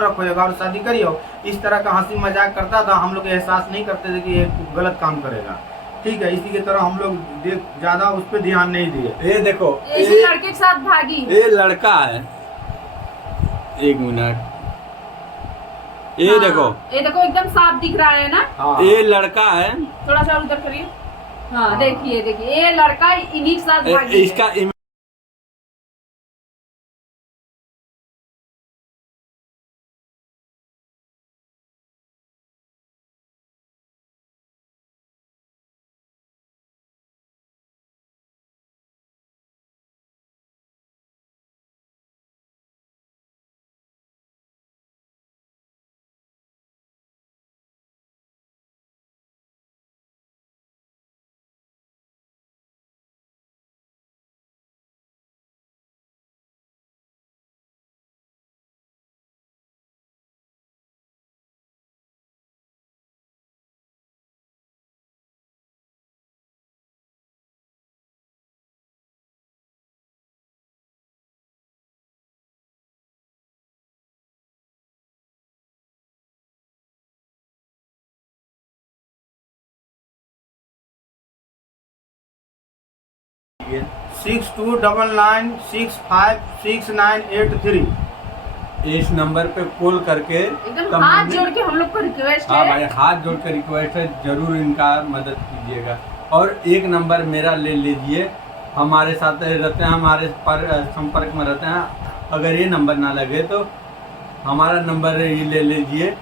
रखोगा और शादी करियो। इस तरह का हंसी मजाक करता था, हम लोग एहसास नहीं करते थे कि ये गलत काम करेगा। ठीक है, इसी की तरह हम लोग ज्यादा उस पर ध्यान नहीं दिए। ये देखो, इसी लड़के के साथ भागी। ये लड़का है, 1 मिनट, ये देखो, ये देखो एकदम साफ दिख रहा है ना। हाँ। ये लड़का है, थोड़ा सा उधर करिए। हाँ देखिए देखिए, ये लड़का इन्हीं के साथ भागी इसका है। ये 6299656983। इस नंबर पे कॉल करके एकदम हाथ जोड़ के हम लोग को रिक्वेस्ट हाँ है। भाई, हाथ जोड़ के रिक्वेस्ट है, जरूर इनका मदद कीजिएगा। और एक नंबर मेरा ले लीजिए, हमारे साथ रहते हैं, हमारे पर संपर्क में रहते हैं। अगर ये नंबर ना लगे तो हमारा नंबर ये ले लीजिए,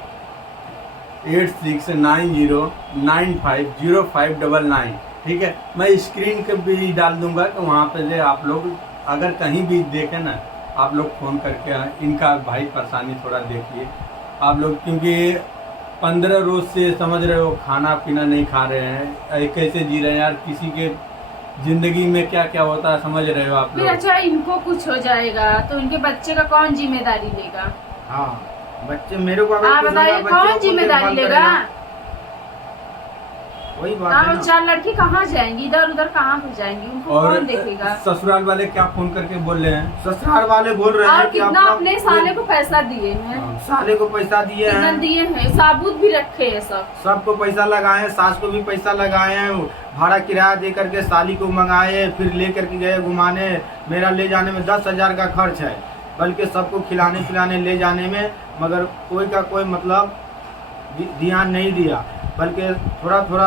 8690950599। ठीक है, मैं स्क्रीन के भी डाल दूंगा, तो वहाँ पे से आप लोग अगर कहीं भी देखें ना, आप लोग फ़ोन करके इनका भाई परेशानी थोड़ा देखिए आप लोग, क्योंकि 15 रोज से समझ रहे हो खाना पीना नहीं खा रहे हैं, कैसे जी रहे हैं यार, किसी के जिंदगी में क्या क्या होता है समझ रहे हो आप फिर लोग। अच्छा इनको कुछ हो जाएगा तो इनके बच्चे का कौन जिम्मेदारी लेगा? हाँ, बच्चे मेरे को आप बताइए कौन जिम्मेदारी लेगा? वही बात है ना। 4 लड़की कहाँ जाएंगी, इधर उधर कहाँ पर जाएंगी, उनको और कौन देखेगा? ससुराल वाले क्या फोन करके बोल रहे हैं, ससुराल वाले बोल रहे और हैं कि कितना अपने साले को पैसा दिए हैं, साले को पैसा दिए कितना हैं, दिए हैं, साबुत भी रखे हैं सब। सबको पैसा लगाए हैं, सास को भी पैसा लगाए हैं, भाड़ा किराया दे करके साली को मंगाए, फिर ले करके गए घुमाने। मेरा ले जाने में 10,000 का खर्च है, बल्कि सबको खिलाने पिलाने ले जाने में, मगर कोई का कोई मतलब ध्यान नहीं दिया। बल्कि थोड़ा थोड़ा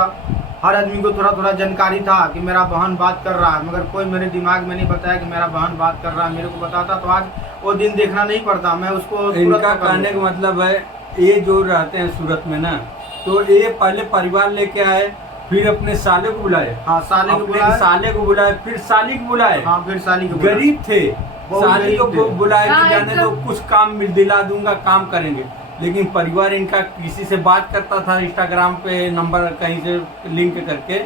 हर आदमी को थोड़ा थोड़ा जानकारी था कि मेरा बहन बात कर रहा है, मगर कोई मेरे दिमाग में नहीं बताया कि मेरा बहन बात कर रहा है। मेरे को बताता तो आज वो दिन देखना नहीं पड़ता, मैं उसको इनका कहने का मतलब है, ये जो रहते हैं सूरत में ना, तो ये पहले परिवार लेके आए, फिर अपने साले को बुलाए, हाँ साले को बुलाए, साले को बुलाए, फिर साली को बुलाए। हाँ फिर साली को गरीब थे, साली को बुलाए कि हाँ, जाने तो कुछ काम दिला दूंगा, काम करेंगे। लेकिन परिवार इनका किसी से बात करता था इंस्टाग्राम पे, नंबर कहीं से लिंक करके,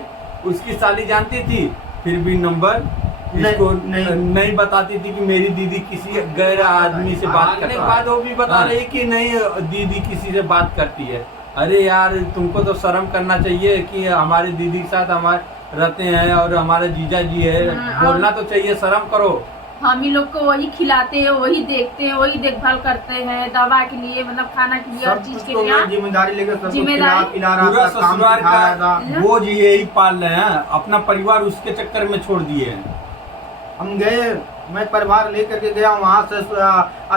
उसकी साली जानती थी, फिर भी नंबर इसको नहीं बताती थी कि मेरी दीदी किसी गैर आदमी से बात करने के बाद वो भी बता रही कि नहीं दीदी किसी से बात करती है। अरे यार, तुमको तो शर्म करना चाहिए कि हमारी दीदी के साथ हमारे रहते हैं और हमारे जीजा जी है, बोलना तो चाहिए, शर्म करो। हम ही लोग को वही खिलाते हैं, वही देखते हैं, वही देखभाल करते हैं, दवा के लिए, मतलब खाना के लिए, हर चीज के लिए जिम्मेदारी लेकर सबको जिम्मेदारी पिला रहा पूरा था, काम ससुराल सिखा रहा था। का बोझ यही पाल रहे हैं, अपना परिवार उसके चक्कर में छोड़ दिए हैं। हम गए, मैं परिवार लेकर के गया वहाँ से,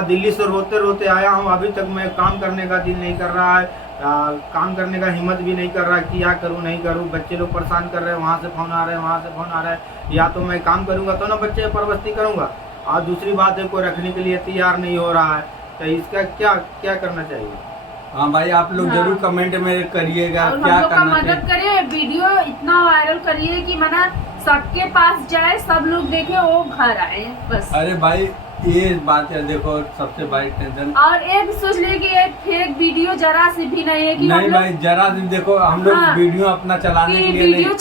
दिल्ली से रोते रोते आया हूँ। अभी तक मैं काम करने का दिल नहीं कर रहा है, काम करने का हिम्मत भी नहीं कर रहा, क्या करूँ नहीं करूँ। बच्चे लोग परेशान कर रहे हैं, वहाँ से फोन आ रहे हैं, वहाँ से फोन आ रहा है। या तो मैं काम करूँगा तो ना बच्चे परवस्ती करूँगा, और दूसरी बात है कोई रखने के लिए तैयार नहीं हो रहा है, तो इसका क्या क्या करना चाहिए? हाँ भाई, आप लोग जरूर कमेंट में करिएगा और क्या हम लोग का करना मदद चाहिए। करिए, वीडियो इतना वायरल करिए कि मना सबके पास जाए, सब लोग देखे, वो घर आए बस। अरे भाई, ये बात है, देखो सबसे बड़ी टेंशन। और ये भी सोच ले कि ये फेक वीडियो जरा से भी नहीं है कि नहीं हम भाई, जरा भी देखो, हम लोग हाँ, वीडियो अपना चलाने के लिए वीडियो नहीं,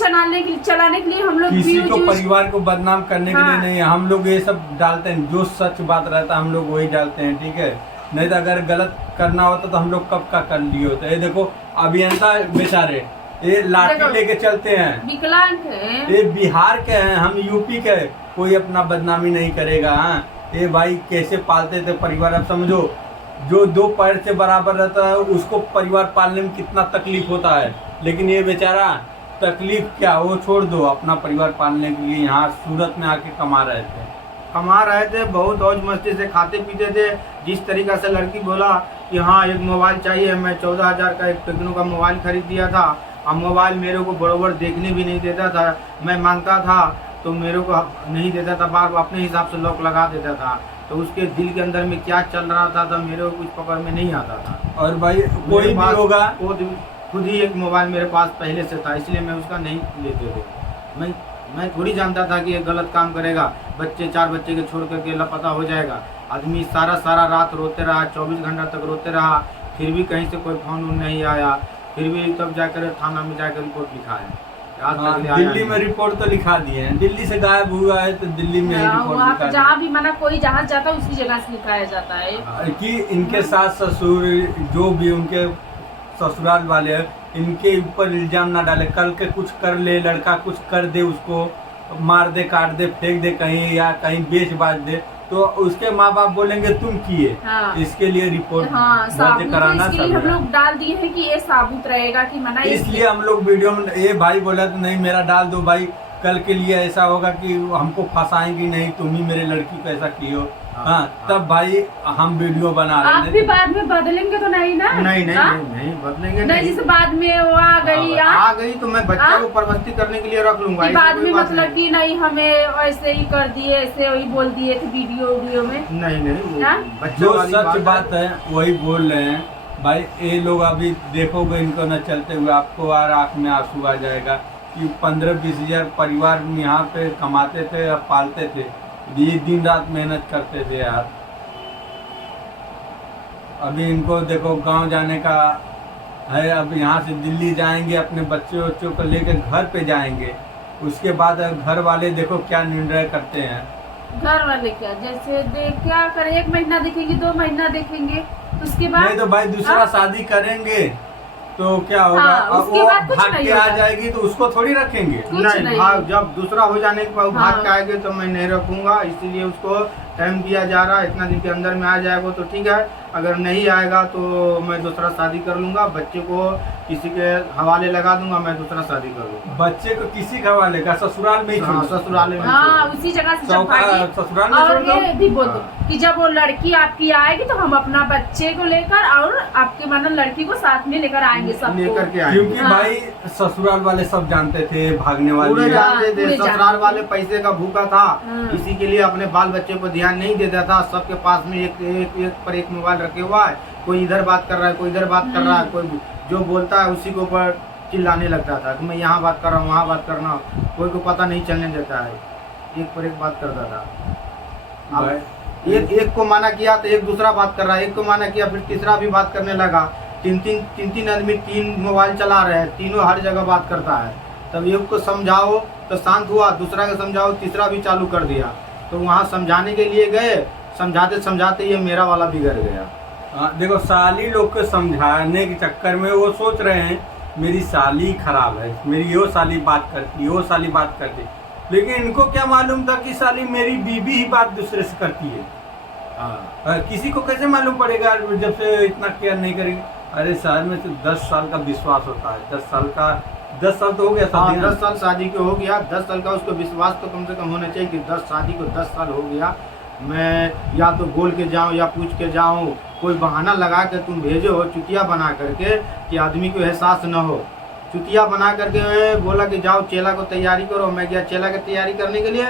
चलाने के लिए हम लोग किसी को views- परिवार को बदनाम करने के लिए हाँ। नहीं है। हम लोग ये सब डालते हैं, जो सच बात रहता है हम लोग वही डालते हैं, ठीक है। नहीं तो अगर गलत करना होता तो हम लोग कब का कर लिए होते। ये देखो अभियंता बेचारे, ये लाठी लेके चलते हैं, विकलांग है, ये बिहार के हैं, हम यूपी के, कोई अपना बदनामी नहीं करेगा। हाँ, ये भाई कैसे पालते थे परिवार, अब समझो जो 2 पैर से बराबर रहता है उसको परिवार पालने में कितना तकलीफ होता है, लेकिन ये बेचारा तकलीफ क्या, वो छोड़ दो, अपना परिवार पालने के लिए यहाँ सूरत में आके कमा रहे थे, बहुत औज मस्ती से खाते पीते थे। जिस तरीका से लड़की बोला कि हाँ एक मोबाइल चाहिए, मैं 14,000 का एक टेक्नो का मोबाइल खरीद दिया था। अब मोबाइल मेरे को बरोबर देखने भी नहीं देता था, मैं मांगता था तो मेरे को नहीं देता था, बार अपने हिसाब से लॉक लगा देता था। तो उसके दिल के अंदर में क्या चल रहा था मेरे को कुछ पकड़ में नहीं आता था। और भाई कोई भी होगा, खुद ही एक मोबाइल मेरे पास पहले से था, इसलिए मैं उसका नहीं लेते थे। मैं थोड़ी जानता था कि ये गलत काम करेगा, 4 बच्चे के छोड़ करके लापता हो जाएगा। आदमी सारा रात रोते रहा, 24 घंटा तक रोते रहा, फिर भी कहीं से कोई फोन नहीं आया। फिर भी तब जाकर थाना में जाकर रिपोर्ट लिखा है। दिल्ली में रिपोर्ट तो लिखा दिए हैं, दिल्ली से गायब हुआ है तो दिल्ली में रिपोर्ट लिखा, जहाँ भी मना कोई जहाँ जाता है उसी जगह से लिखाया जाता है कि इनके सास ससुर जो भी उनके ससुराल वाले हैं, इनके ऊपर इल्जाम ना डाले। कल के कुछ कर ले लड़का, कुछ कर दे, उसको मार दे, काट दे, फेंक दे कहीं, या कहीं बेच बाच दे, तो उसके माँ बाप बोलेंगे तुम किए। हाँ। इसके लिए रिपोर्ट दर्ज कराना इसके लिए हम लोग डाल दिए हैं कि ये साबुत रहेगा कि मना। इसलिए हम लोग वीडियो में ये भाई बोला तो नहीं मेरा डाल दो भाई, कल के लिए ऐसा होगा कि हमको फंसाएंगी नहीं, तुम ही मेरे लड़की को ऐसा किए हो। हाँ, तब भाई हम वीडियो बना रहे हैं। आप भी बाद में बदलेंगे तो नहीं ना? नहीं बदलेंगे नहीं। जैसे बाद में वो आ गई तो मैं बच्चे को परवस्ती करने के लिए रख लूंगा। बाद में मतलब कि नहीं हमें ऐसे ही कर दिए, ऐसे वही बोल दिए थे वीडियो में। नहीं जो सच बात है वही बोल रहे हैं भाई। ये लोग अभी देखोगे इनको न चलते हुए, आपको और आँख में आंसू आ जाएगा कि 15-20 हजार परिवार यहाँ पे कमाते थे, पालते थे, ये दिन रात मेहनत करते थे यार। अभी इनको देखो गांव जाने का है, अब यहाँ से दिल्ली जाएंगे, अपने बच्चों को लेकर घर पे जाएंगे, उसके बाद घर वाले देखो क्या निर्णय करते हैं। घर वाले क्या जैसे क्या करें, 1 महीना देखेंगे, 2 महीना देखेंगे, उसके बाद नहीं तो भाई दूसरा शादी करेंगे तो क्या होगा? अब वो भाग के आ जाएगी तो उसको थोड़ी रखेंगे। नहीं, जब दूसरा हो जाने के बाद भाग के आएंगे तो मैं नहीं रखूंगा, इसीलिए उसको टाइम दिया जा रहा है, इतना दिन के अंदर में आ जाएगा तो ठीक है, अगर नहीं आएगा तो मैं दूसरा शादी कर लूंगा, बच्चे को किसी के हवाले लगा दूंगा, मैं दूसरा शादी कर लूंगा। बच्चे को किसी के हवाले का? ससुराल में ही छोड़? ससुराल में उसी जगह से ससुराल में छोड़ दो। भी बोल दो कि जब वो लड़की आपकी आएगी तो हम अपना बच्चे को लेकर और आपके मतलब लड़की को साथ में लेकर आएंगे, सब लेकर के आएंगे। क्योंकि भाई ससुराल वाले सब जानते थे, भागने वाले जानते थे, ससुराल वाले पैसे का भूखा था, इसी के लिए अपने बाल बच्चे को ध्यान नहीं देता था। सबके पास में एक पर एक मोबाइल रखे हुआ है, कोई इधर बात कर रहा है, कोई इधर बात कर रहा है, कोई जो बोलता है उसी के ऊपर चिल्लाने लगता था कि मैं यहाँ बात कर रहा हूँ, वहाँ बात कर रहा हूँ, कोई को पता नहीं चलने देता है, एक पर एक बात करता था। अब एक को माना किया तो एक दूसरा बात कर रहा है, एक को माना किया फिर तीसरा भी बात करने लगा। तीन आदमी 3 मोबाइल चला रहे हैं, तीनों हर जगह बात करता है। तब एक को समझाओ तो शांत हुआ, दूसरा को समझाओ, तीसरा भी चालू कर दिया। तो वहाँ समझाने के लिए गए, समझाते समझाते ये मेरा वाला बिगड़ गया। देखो साली लोग को समझाने के चक्कर में वो सोच रहे हैं मेरी साली खराब है, मेरी वो साली बात करती, वो साली बात करती, लेकिन इनको क्या मालूम था कि साली मेरी बीबी ही बात दूसरे से करती है। किसी को कैसे मालूम पड़ेगा जब से इतना केयर नहीं करेंगे। अरे शहर में तो 10 साल का विश्वास होता है, 10 साल तो हो गया शादी। 10 साल शादी को हो गया, 10 साल का उसको विश्वास तो कम से कम होना चाहिए कि 10 शादी को 10 साल हो गया, मैं या तो बोल के जाऊं या पूछ के जाऊं, कोई बहाना लगा के तुम भेजो चुतिया बना करके कि आदमी को एहसास न हो। चुतिया बना करके बोला कि जाओ चेला को तैयारी करो। मैं गया चेला की तैयारी करने के लिए,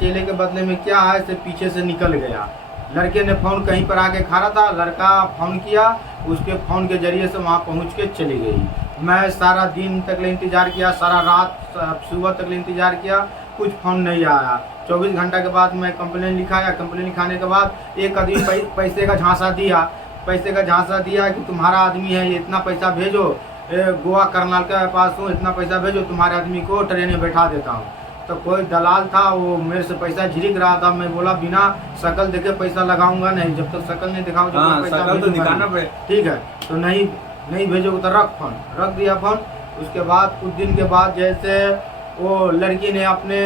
चेले के बदले में क्या है से पीछे से निकल गया। लड़के ने फ़ोन कहीं पर आके खड़ा था, लड़का फ़ोन किया, उसके फ़ोन के जरिए से वहाँ पहुँच के चली गई। मैं सारा दिन तक इंतज़ार किया, सारा रात सुबह तक इंतज़ार किया, कुछ फ़ोन नहीं आया। 24 घंटा के बाद मैं कंप्लेन लिखाया, कंप्लेन लिखाने के बाद एक आदमी पैसे का झांसा दिया कि तुम्हारा आदमी है, ये इतना पैसा भेजो, गोवा करनाल के पास हूँ, इतना पैसा भेजो, तुम्हारे आदमी को ट्रेन में बैठा देता हूँ। तो कोई दलाल था, वो मेरे से पैसा झिड़क रहा था। मैं बोला बिना शकल देखे पैसा लगाऊंगा नहीं, जब तक शकल नहीं दिखाऊं जब पैसा तो दिखाना पड़े। ठीक है, तो नहीं भेजोगे तो रख फोन, रख दिया फोन। उसके बाद कुछ दिन के बाद जैसे वो लड़की ने अपने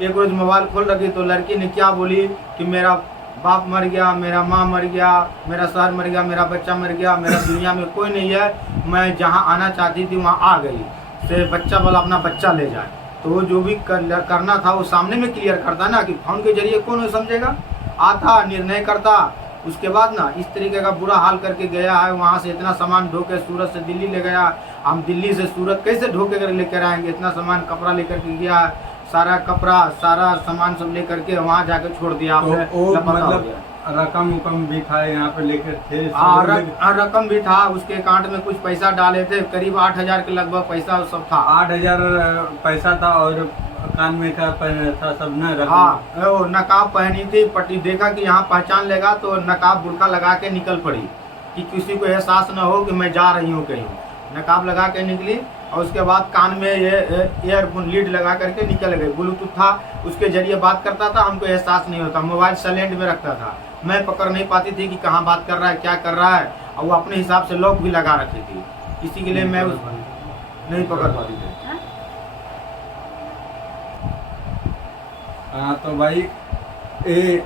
एक रोज मोबाइल खोल रखी, तो लड़की ने क्या बोली कि मेरा बाप मर गया, मेरा माँ मर गया, मेरा शहर मर गया, मेरा बच्चा मर गया, मेरा दुनिया में कोई नहीं है, मैं जहाँ आना चाहती थी वहाँ आ गई, से बच्चा वाला अपना बच्चा ले जाए। तो जो भी करना था वो सामने में क्लियर करता ना, कि फोन के जरिए कौन समझेगा, आता निर्णय करता। उसके बाद ना इस तरीके का बुरा हाल करके गया है, वहाँ से इतना सामान ढो के सूरत से दिल्ली ले गया। हम दिल्ली से सूरत कैसे ढो के लेकर आएंगे, इतना सामान कपड़ा लेकर के गया, सारा कपड़ा सारा सामान सब लेकर के वहाँ जाके छोड़ दिया आपने। तो लापता हो मतलब गया। रकम उकम भी था यहाँ पे लेकर थे? रकम भी था, उसके अकाउंट में कुछ पैसा डाले थे, करीब 8,000 के लगभग पैसा सब था। 8,000 पैसा था और कान में का पहना था सब ना रकम? हाँ, वो नकाब पहनी थी, पट्टी देखा कि यहाँ पहचान लेगा तो नकाब बुर्का लगा के निकल पड़ी, कि किसी को एहसास न हो कि मैं जा रही हूँ कहीं। नकाब लगा के निकली और उसके बाद कान में ये ईयरफोन लीड लगा करके निकल गई। ब्लूटूथ था, उसके जरिए बात करता था, हमको एहसास नहीं होता। मोबाइल साइलेंट में रखता था, मैं पकड़ नहीं पाती थी कि कहाँ बात कर रहा है, क्या कर रहा है, और वो अपने हिसाब से लॉक भी लगा रखी थी, इसी के लिए मैं उस नहीं पकड़ पाती थी। हाँ तो भाई ये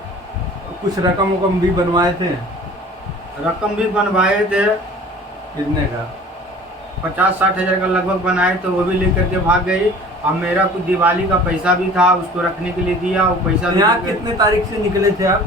कुछ रकम उकम भी बनवाए थे? रकम भी बनवाए थे, कितने का? 50-60 हज़ार का लगभग बनाए, तो वो भी लेकर के भाग गई। अब मेरा कुछ दिवाली का पैसा भी था, उसको रखने के लिए दिया, वो पैसा भी यहाँ कितने तारीख से निकले थे आप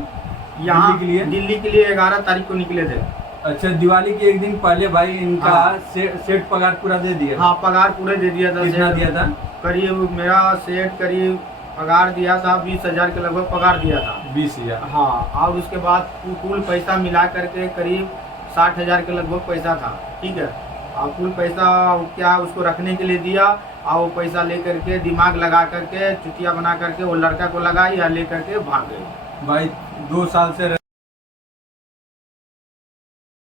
यहाँ दिल्ली दिल्ली के लिए 11 तारीख को निकले थे। अच्छा, दिवाली के एक दिन पहले भाई इनका हाँ। सेठ पगार पूरा दे दिया? हाँ, पगार पूरे दे दिया था। कितना दिया था? करीब मेरा सेठ करीब पगार दिया था 20,000 के लगभग पगार दिया था। 20,000? हाँ, और उसके बाद कुल पैसा मिला करके करीब 60,000 के लगभग पैसा था। ठीक है, और कुल पैसा क्या उसको रखने के लिए दिया, और वो पैसा लेकर के दिमाग लगा करके चुटिया बना करके वो लड़का को लगाई या लेकर के भाग गई। भाई 2 साल से